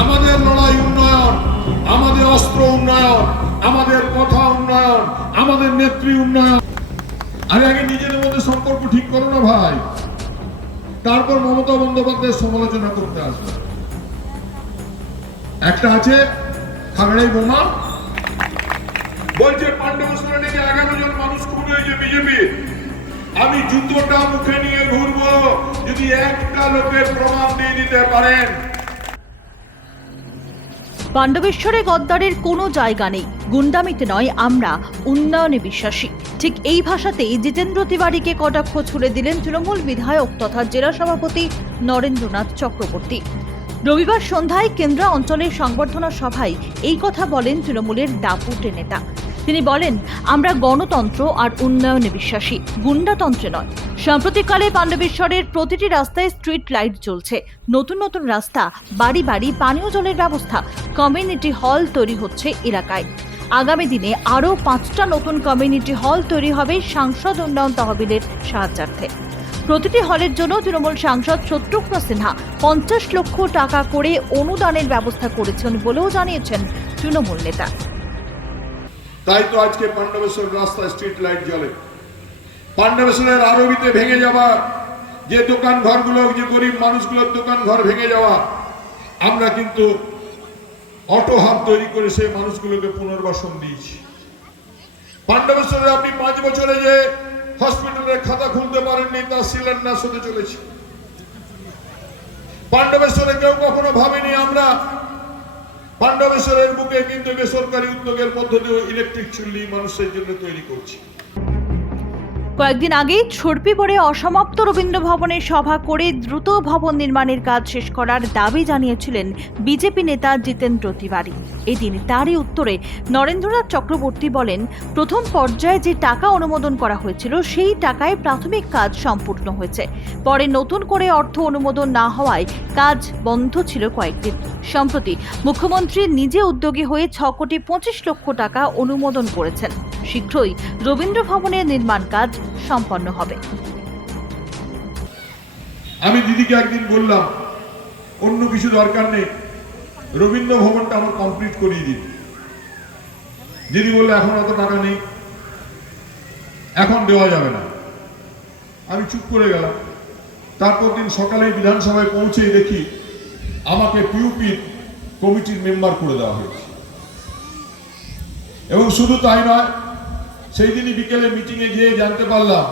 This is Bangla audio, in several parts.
আমাদের লড়াই উন্নয়ন, আমাদের অস্ত্র উন্নয়ন, আমাদের কথা উন্নয়ন, আমাদের নেত্রী উন্নয়ন। আরে আগে নিজেদের মধ্যে সম্পর্ক ঠিক করো না ভাই। তারপর মমতা বন্দ্যোপাধ্যায়ের সমালোচনা করতে আসবে। একটা আছে খাগড়াই বোমা। বলছে পাণ্ডবেশ্বরে নাকি এগারো জন মানুষ খুন হয়েছে বিজেপি। আমি জুতোটা মুখে নিয়ে ঘুরবো, যদি একটা লোকের প্রমাণ দিয়ে দিতে পারেন। পাণ্ডবেশ্বরে গদ্দারের কোনো জায়গা নেই। গুন্ডামিতে নয়, আমরা উন্নয়নে বিশ্বাসী। ঠিক এই ভাষাতেই জিতেন্দ্র তিওয়ারিকে কটাক্ষ ছুড়ে দিলেন তৃণমূল বিধায়ক তথা জেলা সভাপতি নরেন্দ্রনাথ চক্রবর্তী। রবিবার সন্ধ্যায় কেন্দ্রা অঞ্চলের সংবর্ধনা সভায় এই কথা বলেন তৃণমূলের দাপুটে নেতা। তিনি বলেন, আমরা গণতন্ত্র আর উন্নয়নে বিশ্বাসী। গুন্ডাতন্ত্রে নয়। সাম্প্রতিককালে পাণ্ডবেশ্বরের প্রতিটি রাস্তায় স্ট্রিট লাইট জ্বলছে। নতুন নতুন রাস্তা, বাড়ি বাড়ি, পানীয় জলের ব্যবস্থা কমিউনিটি হল তৈরি হচ্ছে এলাকায়। আগামী দিনে আরও পাঁচটা নতুন কমিউনিটি হল তৈরি হবে সাংসদ উন্নয়ন তহবিলের সাহায্যার্থে। প্রতিটি হলের জন্য তৃণমূল সাংসদ শত্রুঘ্ন সিনহা পঞ্চাশ লক্ষ টাকা করে অনুদানের ব্যবস্থা করেছেন বলেও জানিয়েছেন তৃণমূল নেতা। তাই তো আজকে পাণ্ডবেশ্বর রাস্তায় স্ট্রিট লাইট জ্বলে। পাণ্ডবেশ্বরের আরবিতে ভেঙে যাওয়া, যে দোকান ঘরগুলো, যে গরিব মানুষগুলোর দোকান ঘর ভেঙে যাওয়া, আমরা কিন্তু অটো হাব তৈরি করে সেই মানুষগুলোকে পুনর্বাসন দিয়েছি। পাণ্ডবেশ্বরে আপনি পাঁচ বছরে যে হসপিটালের খাতা খুলতে পারেননি, তার শিলান্যাস হতে চলেছে। পাণ্ডবেশ্বরে কেউ কখনো ভাবেনি আমরা পাণ্ডবেশ্বরের বুকে কিন্তু বেসরকারি উদ্যোগের পদ্ধতি ইলেকট্রিক চুল্লি মানুষের জন্য তৈরি করছি। কয়েকদিন আগেই ছড়পি পড়ে অসমাপ্ত রবীন্দ্র ভবনের সভা করে দ্রুত ভবন নির্মাণের কাজ শেষ করার দাবি জানিয়েছিলেন বিজেপি নেতা জিতেন্দ্র তিওয়ারি। এদিন তারই উত্তরে নরেন্দ্রনাথ চক্রবর্তী বলেন, প্রথম পর্যায়ে যে টাকা অনুমোদন করা হয়েছিল, সেই টাকায় প্রাথমিক কাজ সম্পূর্ণ হয়েছে। পরে নতুন করে অর্থ অনুমোদন না হওয়ায় কাজ বন্ধ ছিল কয়েকদিন। সম্প্রতি মুখ্যমন্ত্রী নিজে উদ্যোগী হয়ে ছ কোটি পঁচিশ লক্ষ টাকা অনুমোদন করেছেন। শীঘ্রই রবীন্দ্র ভবনের নির্মাণ কাজ সম্পন্ন হবে। আমি দিদিকে একদিন বললাম, অন্য কিছু দরকার নেই, রবীন্দ্র ভবনটা আমার কমপ্লিট করিয়ে দিন। দিদি বলল, এখন অত টাকা নেই, এখন দেওয়া যাবে না। আমি চুপ করে গেলাম। তারপর দিন সকালে বিধানসভায় পৌঁছে দেখি, আমাকে পিউপির কমিটির মেম্বার করে দেওয়া হয়েছে। এবং শুধু তাই নয় সেই দিনই বিকেলে মিটিংয়ে গিয়ে জানতে পারলাম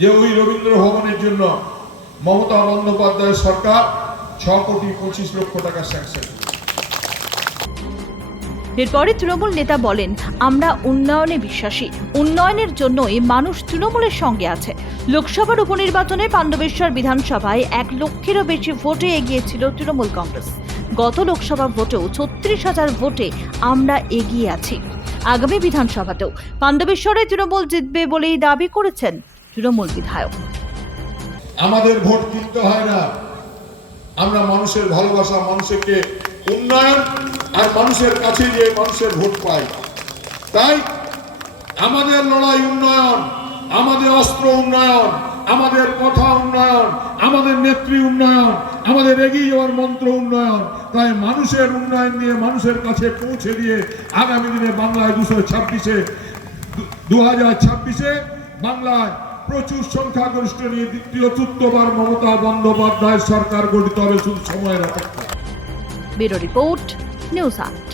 যে ওই রবীন্দ্র ভবনের জন্য মমতা বন্দ্যোপাধ্যায় সরকার ছ কোটি পঁচিশ লক্ষ টাকা স্যাংশন এরপরে তৃণমূল নেতা বলেন, আমরা উন্নয়নে বিশ্বাসী। উন্নয়নের জন্যই মানুষ তৃণমূলের সঙ্গে আছে। লোকসভার উপনির্বাচনে পাণ্ডবেশ্বর বিধানসভায় এক লক্ষেরও বেশি ভোটে এগিয়েছিল তৃণমূল কংগ্রেস। গত লোকসভা ভোটেও ছত্রিশ হাজার ভোটে আমরা এগিয়ে আছি। আগামী বিধানসভাতেও। পাণ্ডবেশ্বরে তৃণমূল জিতবে বলেই দাবি করেছেন তৃণমূল বিধায়ক। আমাদের ভোট কিনতে হয় না। আমরা মানুষের ভালোবাসা, মানুষকে উন্নয়ন আর মানুষের কাছে যে মানুষের ভোট পাই। তাই আমাদের লড়াই উন্নয়ন, আমাদের অস্ত্র উন্নয়ন আমাদের কথা উন্নয়ন, আমাদের নেত্রী উন্নয়ন, আমাদের এগিয়ে যাওয়ার মন্ত্র উন্নয়ন, তাই মানুষের উন্নয়ন নিয়ে মানুষের কাছে পৌঁছে দিয়ে আগামী দিনে বাংলায় দুশো ছাব্বিশে, দু হাজার ছাব্বিশে বাংলায় প্রচুর সংখ্যাগরিষ্ঠ নিয়ে দ্বিতীয় চতুর্থবার মমতা বন্দ্যোপাধ্যায় সরকার গঠিত হবে শুধু সময়ের অপেক্ষা ব্যুরো রিপোর্ট, নিউজ আট।